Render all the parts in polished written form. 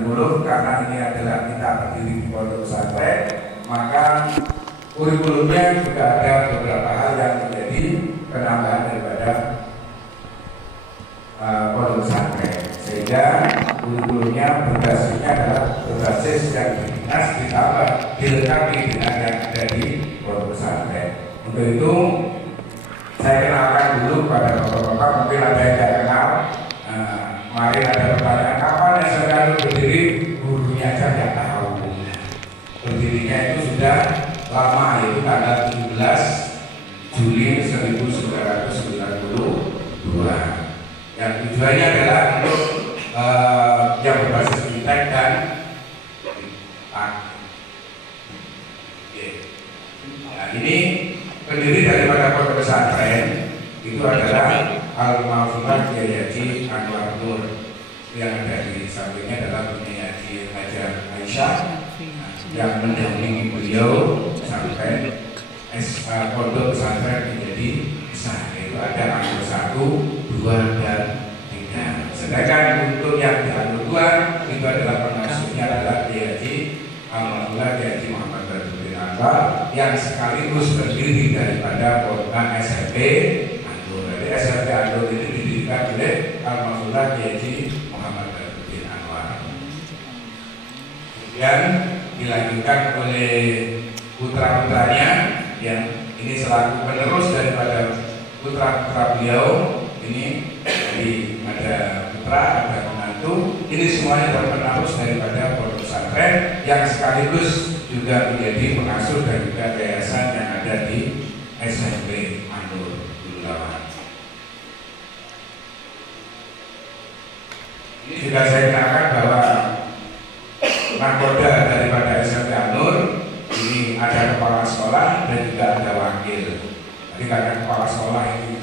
kurikulum karena ini adalah kita berdiri di pondok pesantren, maka kurikulumnya juga ada beberapa hal yang menjadi penambahan daripada pondok pesantren, sehingga kurikulumnya berbasisnya adalah berbasis yang dinas ditambah dilengkapi dengan yang ada di pondok pesantren. Untuk itu saya kenalkan dulu pada bapak-bapak, mungkin ada yang tidak kenal. Kemarin ada pertanyaan kapan SMK An-Nur berdiri, gurunya aja nggak tahu. Berdirinya itu sudah lama, yaitu tanggal 17 Juli 1992. Yang tujuannya adalah untuk yang berbasis fintech dan ini pendiri daripada pondok pesantren itu adalah Almarhumah Kiai Haji Anwar Nur. Yang ada di sampingnya adalah Kiai Haji Hajar Aisyah yang mendampingi beliau sampai pondok pesantren menjadi besar, yaitu ada Anur 1, 2, dan 3. Sedangkan untuk yang di Anur 2 itu adalah pengasuhnya adalah Kiai Haji Alhamdulillah Kiai Haji Muhammad Badruddin Anwar yang sekaligus berdiri daripada pondok SMP Anur. Jadi SMP Anur ini didirikan oleh Alhamdulillah Kiai Haji Muhammad Badruddin Anwar. Kemudian dilanjutkan oleh putra-putranya yang ini selaku penerus daripada putra-putra beliau. Ini jadi ada putra, ada menantu. Ini semuanya penerus daripada pondok pesantren yang sekaligus juga menjadi pengasuh dan juga yayasan yang ada di SMP Anur Dulawan. Ini juga saya kenalkan bahwa nakoda daripada SMP Anur ini ada kepala sekolah dan juga ada wakil. Jadi karena kepala sekolah ini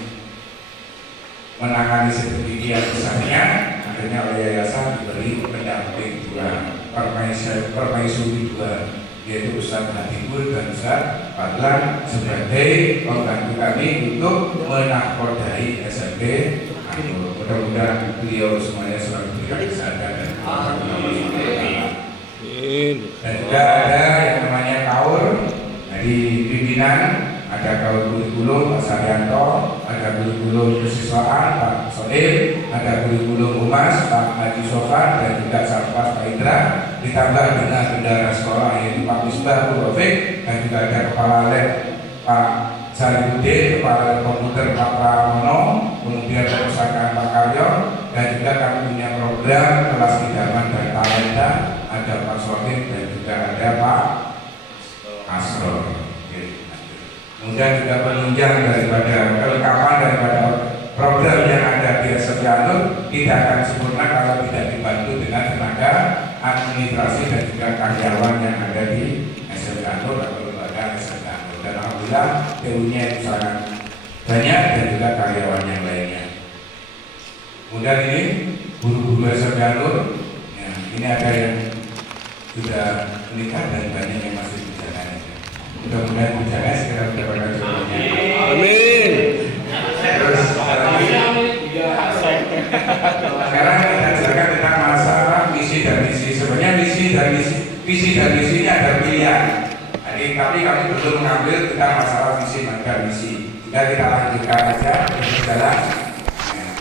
menangani sedemikian besarnya, akhirnya oleh yayasan diberi pendamping 2, permaisuri 2, yaitu Ustaz Hatibul dan Ustaz Fadlan sebagai pembantu kami untuk menakodai SMP Anur. Mudah-mudahan beliau semuanya selalu diberikan kesehatan dan dan juga ada yang namanya kaur dari pimpinan, ada kaur kurikulum Pak Saryanto, ada kurikulum kesiswaan Pak Sodir, ada kurikulum humas Pak Haji Sofan dan juga Sarpas Pak Indra, ditambah dengan bendara sekolah yaitu Pak Misbah Rafiq, dan juga ada kepala lab Pak Saripudin, kepala lab komputer Pak Pramono, kemudian perpustakaan Pak Karyo, dan juga kami punya program kelas idaman dan talenta, ada Pak Sohib dan juga ada Pak Asror. Kemudian juga penunjang daripada kelengkapan daripada program yang ada di SMP Anur tidak akan sempurna kalau tidak dibantu dengan tenaga administrasi dan juga karyawan yang ada di SMP Anur atau lembaga SMP Anur. Dan alhamdulillah TU-nya itu sangat banyak dan juga karyawan yang lainnya. Kemudian ini guru-guru SMP Anur, ya, ini ada yang sudah menikah dan banyak yang masih berjalan. Mudah-mudahan berjalan segera mendapatkan jodohnya. Amin. Terus sekarang kita bicarakan tentang masalah visi dan misi. Sebenarnya visi dan misinya ada pilihan. Jadi tapi kami belum mengambil tentang masalah visi dan misi. Jika kita lanjutkan saja berjalan.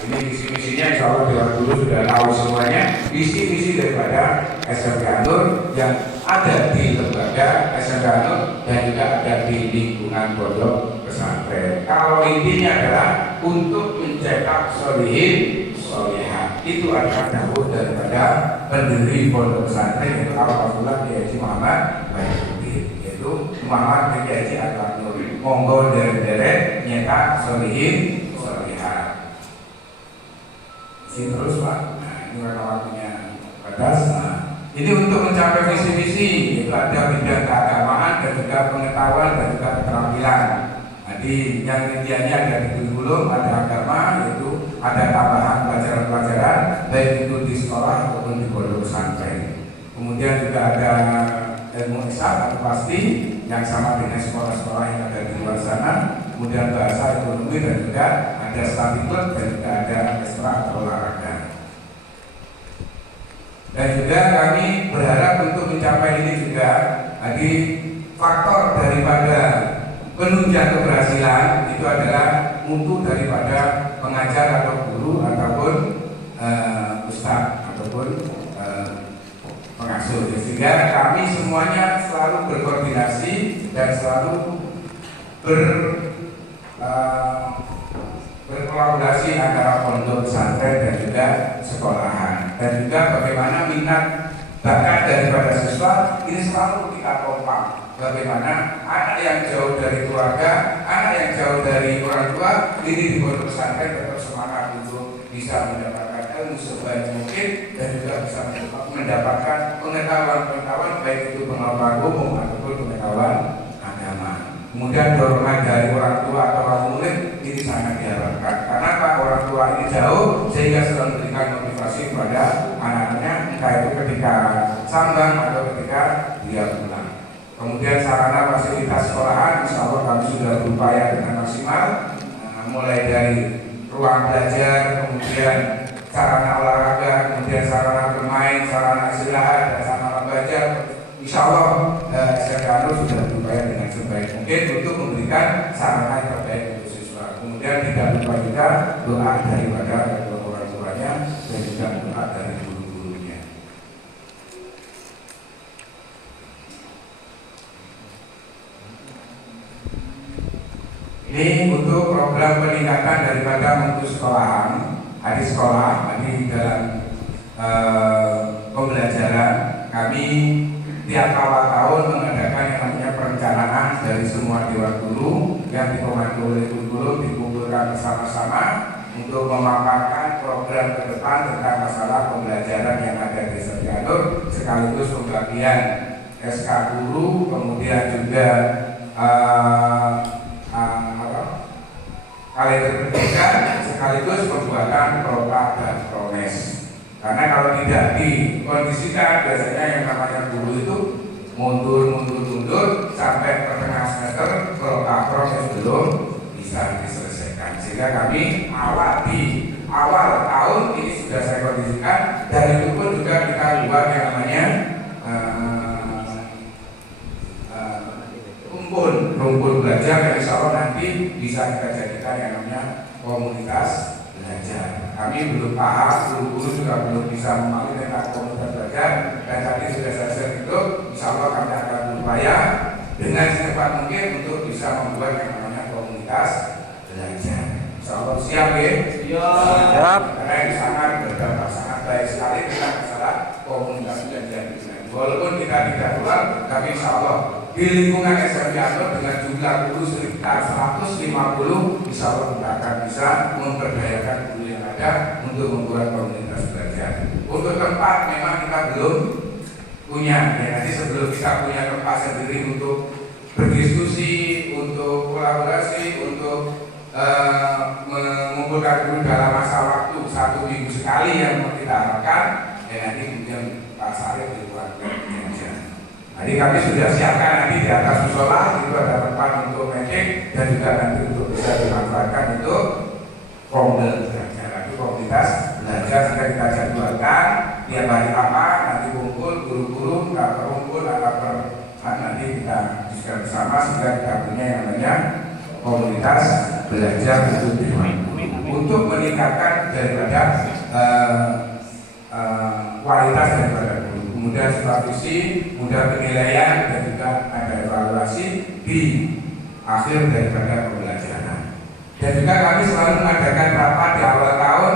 Ini visi-misinya insya Allah Dewan Guru sudah tahu semuanya. Visi-misi daripada SMP Anur yang ada di lembaga SMP Anur dan juga ada di lingkungan pondok pesantren. Kalau intinya adalah untuk mencetak solihin solihah. Itu adalah dahulu daripada pendiri pondok pesantren yaitu Alhamdulillah Kiai Haji Muhammad Badruddin, yaitu Muhammad Kiai Haji Anwar. Monggo deret nyetak solihin solihah. Terus Pak, nah ini waktunya batas. Nah, ini untuk mencapai visi-misi itu ada bidang keagamaan dan juga pengetahuan dan juga keterampilan. Jadi yang intinya ada di kurikulum, ada agama, yaitu ada tambahan pelajaran-pelajaran baik itu di sekolah ataupun di pondok pesantren. Kemudian juga ada ilmu hisab atau pasti yang sama dengan sekolah-sekolah yang ada di luar sana. Kemudian bahasa ekonomi dan juga ada study club dan juga ada ekstra atau olahraga. Dan juga kami berharap untuk mencapai ini juga tadi faktor daripada penunjang keberhasilan itu adalah mutu daripada pengajar atau guru ataupun ustadz ataupun pengasuh. Sehingga kami semuanya selalu berkoordinasi dan selalu berkolaborasi antara pondok pesantren dan juga sekolahan, dan juga bagaimana minat bakat daripada siswa ini selalu kita topang. Bagaimana anak yang jauh dari keluarga, anak yang jauh dari orang tua, ini di pondok pesantren tetap semangat untuk bisa mendapatkan ilmu sebaik mungkin dan juga bisa mendapatkan pengetahuan-pengetahuan baik itu pengetahuan umum ataupun pengetahuan agama. Kemudian dorongan dari orang tua atau orang murid ini sangat diharapkan. Karena Pak, orang tua ini jauh sehingga sedang memberikan motivasi kepada anak-anaknya, entah itu ketika sambang atau ketika dia pulang. Kemudian sarana fasilitas sekolahan, insya Allah kami sudah berupaya dengan maksimal, mulai dari ruang belajar, kemudian sarana olahraga, kemudian sarana bermain, sarana istirahat, dan sarana belajar. Insya Allah SMK sudah berupaya dengan sebaik mungkin untuk memberikan sarana yang terbaik untuk siswa. Kemudian tidak lupa juga doa daripada kedua orang tuanya dan juga doa dari guru-gurunya. Ini untuk program peningkatan daripada mutu sekolahan, hari sekolah, hari dalam pembelajaran. Kami tiap awal tahun mengadakan yang namanya perencanaan dari semua dewan guru yang dikomando oleh guru dikumpulkan bersama-sama untuk memaparkan program ke depan tentang masalah pembelajaran yang ada di Setianur, sekaligus pembagian SK guru, kemudian juga kalender pendidikan, sekaligus pembuatan program dan promes. Karena kalau tidak dikondisikan, biasanya yang namanya guru itu mundur sampai pertengahan semester program belum bisa diselesaikan. Sehingga kami awal tahun ini sudah saya kondisikan, dan itu pun juga kita buat yang namanya rumpun belajar, yang insya Allah nanti bisa kita jadikan yang namanya komunitas belajar. Kami belum paham, guru juga belum bisa memahami tentang komunitas belajar, dan tadi sudah saya share itu, insya Allah kami akan berupaya dengan secepat mungkin untuk bisa membuat yang namanya komunitas belajar. Insya Allah siap ya? Siap. Karena di sana berdampak sangat baik sekali tentang masalah komunitas belajar. Walaupun kita tidak keluar, tapi insya Allah di lingkungan SMK Anur dengan jumlah guru sekitar 150, insya Allah kita akan bisa memberdayakan guru yang ada untuk membuat komunitas belajar. Untuk tempat memang kita belum punya, ya nanti sebelum kita punya tempat sendiri untuk berdiskusi, untuk kolaborasi, untuk mengumpulkan guru dalam masa waktu 1 minggu sekali yang kita harapkan, ya nanti kemudian Pak Sarif di luar aja. Jadi kami sudah siapkan nanti di atas musola itu ada tempat untuk meeting dan juga nanti untuk bisa dimanfaatkan untuk komunitas belajar. Jika kita jadwalkan tiap hari apa, nanti kumpul guru-guru, nggak perumpul, nanti kita diskusi bersama sehingga kita punya yang namanya komunitas belajar untuk meningkatkan daripada kualitas daripada guru. Kemudian supervisi, kemudian penilaian, dan juga ada evaluasi di akhir daripada pembelajaran. Dan juga kami selalu mengadakan rapat di awal tahun,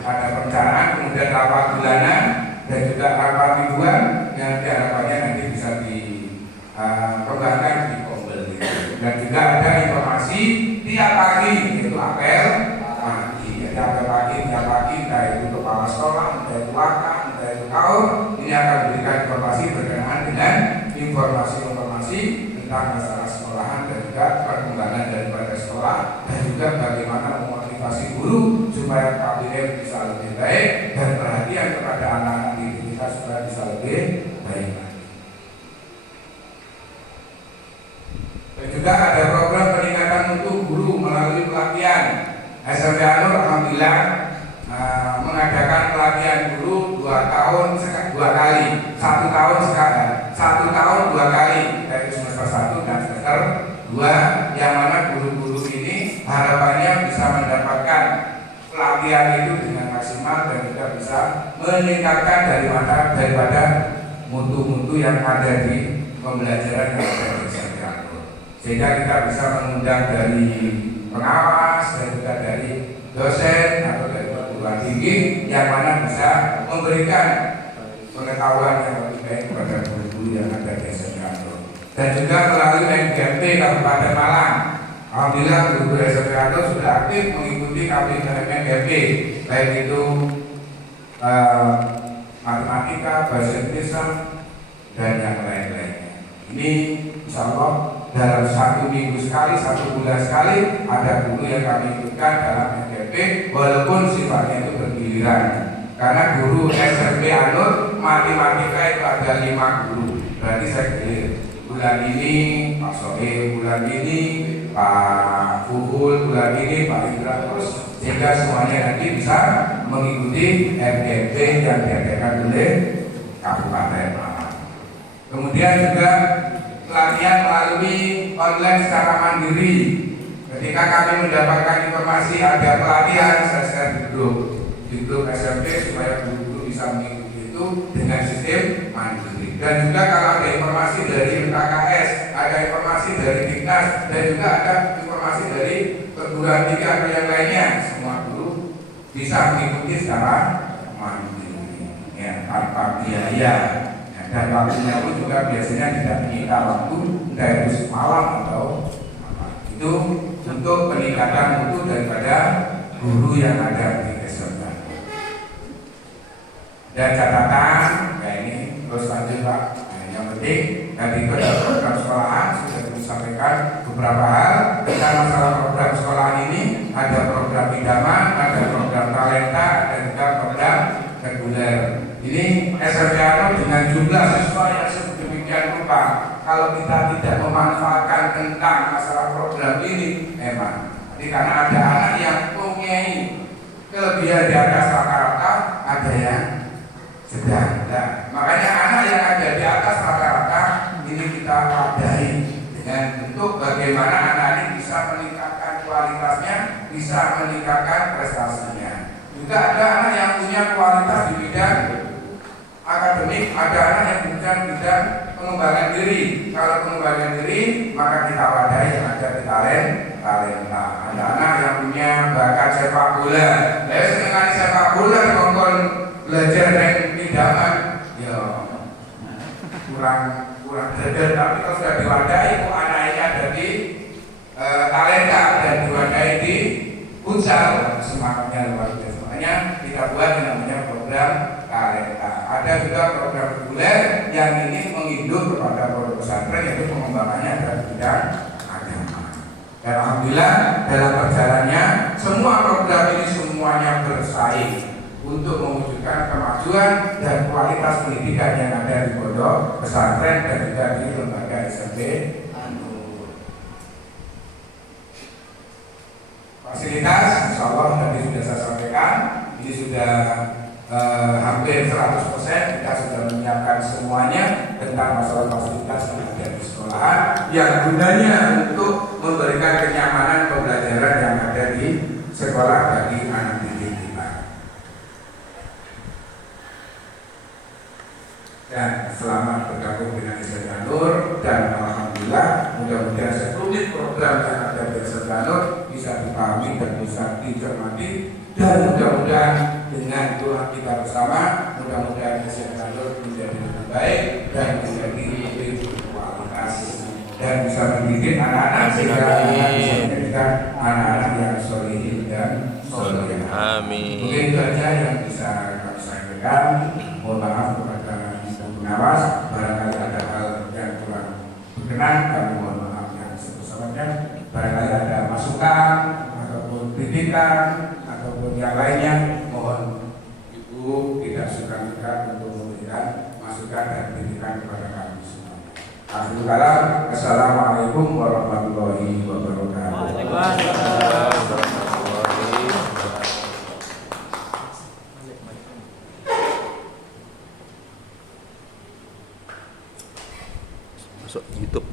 ada perencanaan, kemudian rapat bulanan, dan juga rapat mingguan yang harapannya nanti bisa dikembangkan di Kombel. Dan juga ada informasi tiap pagi, yaitu apel pagi. Jadi apel pagi, tiap pagi, entah itu kepala sekolah, entah itu wakaf, entah itu kaum, ini akan memberikan informasi berkenaan dengan informasi tentang masalah sekolahan dan juga perkembangan daripada sekolah, dan juga bagaimana memotivasi guru supaya KPM bisa lebih baik dan perhatian kepada anak-anak didik kita supaya bisa lebih baik. Dan juga ada program peningkatan mutu guru melalui pelatihan. SMK Anur alhamdulillah mengadakan pelatihan guru 2 tahun sekali. kali, 1 tahun sekali, 1 tahun 2 kali, dari semester 1 dan semester 2, yang mana guru-guru ini harapannya bisa mendapatkan pelatihan itu dengan maksimal dan juga bisa meningkatkan daripada mutu-mutu yang ada di pembelajaran yang ada di Sergano. Sehingga kita bisa mengundang dari pengawas dan juga dari dosen atau dari perguruan tinggi yang mana bisa memberikan pengetahuan yang lebih baik kepada guru-guru yang ada di Sergano. Dan juga melalui MGMP Kabupaten Malang, alhamdulillah guru-guru Sergano sudah aktif mengikuti MGMP, baik itu matematika, bahasa Inggris dan yang lain-lainnya. Ini insya Allah dalam 1 minggu sekali, 1 bulan sekali ada guru yang kami ikutkan dalam MGP, walaupun sifatnya itu bergiliran. Karena guru SMP Anur matematika itu ada 5 guru, berarti saya gilir. Bulan ini Pak Sohe, bulan ini Pak Fuhul, bulan ini Pak Indra, terus sehingga semuanya nanti bisa mengikuti MGP yang diadakan oleh Kabupaten Malang. Kemudian juga pelatihan melalui online secara mandiri. Ketika kami mendapatkan informasi ada pelatihan, saya share di grup SMP supaya guru-guru bisa mengikuti itu dengan sistem mandiri. Dan juga kalau ada informasi dari KKS, ada informasi dari Dinas, dan juga ada informasi dari perguruan tinggi atau yang lainnya, semua guru bisa mengikuti secara mandiri, ya, tanpa biaya. Dan waktunya pun juga biasanya tidak menyita waktu dari malam atau apa. Itu untuk peningkatan mutu daripada guru yang ada di SMK. Dan catatan, kayak ini terus lanjut Pak. Nah, yang penting tadi itu ada program sekolahan sudah disampaikan beberapa hal tentang masalah program sekolahan ini. Ada program idaman, ada program talenta, ada juga program reguler. Ini SMK dengan jumlah siswa yang sedemikian rupa. Kalau kita tidak memanfaatkan tentang masalah program ini, memang. Jadi karena ada anak yang mempunyai kelebihan di atas rata-rata, ada yang sedang. Nah, makanya anak yang ada di atas rata-rata ini kita wadahi dengan bentuk bagaimana anak ini bisa meningkatkan kualitasnya, bisa meningkatkan prestasinya. Juga ada anak yang punya kualitas di bidang akademik, ada anak yang punya bidang pengembangan diri. Kalau pengembangan diri, maka kita wadahi yang ada di talenta. Ada anak yang punya bakat sepak bola. Saya senang sepak bola, ngomong belajar dan idaman, ya kurang belajar. Tapi kalau sudah diwadahi, anak ini ada di talenta dan diwadahi di futsal, semangatnya luar biasa. Makanya kita buat yang namanya program talenta. Ada juga program reguler yang ini menginduk kepada pondok pesantren, yaitu pengembangannya adalah bidang agama. Dan alhamdulillah dalam perjalanannya semua program ini semuanya bersaing untuk mewujudkan kemajuan dan kualitas pendidikan yang ada di pondok pesantren dan juga di lembaga SMP Anur. Fasilitas, insya Allah tadi sudah saya sampaikan, ini sudah hampir 100% kita sudah menyiapkan semuanya tentang masalah fasilitas yang ada di sekolahan yang gunanya untuk memberikan kenyamanan pembelajaran yang ada di sekolah bagi anak didik kita. Dan selamat bergabung dengan SMK Anur, dan alhamdulillah mudah-mudahan seluruh program yang ada di SMK Anur bisa dipahami dan bisa dicermati, dan mudah-mudahan dengan doa kita bersama, mudah-mudahan SMK Anur menjadi lebih baik dan menjadi lebih berkualitas dan bisa mendidik anak-anak sehingga bisa menjadikan anak-anak yang solihin dan soleh. Amin. Mungkin itu saja yang bisa kami sampaikan. Mohon maaf kepada pengawas, barangkali ada hal yang kurang berkenan, kami mohon maaf yang sebesar-besarnya. Barangkali ada masukan ataupun kritikan ataupun yang lainnya, mohon Ibu tidak suka-suka untuk memberikan masukan dan kritikan kepada kami semua. Akhirul kalam, assalamualaikum warahmatullahi wabarakatuh. masuk YouTube.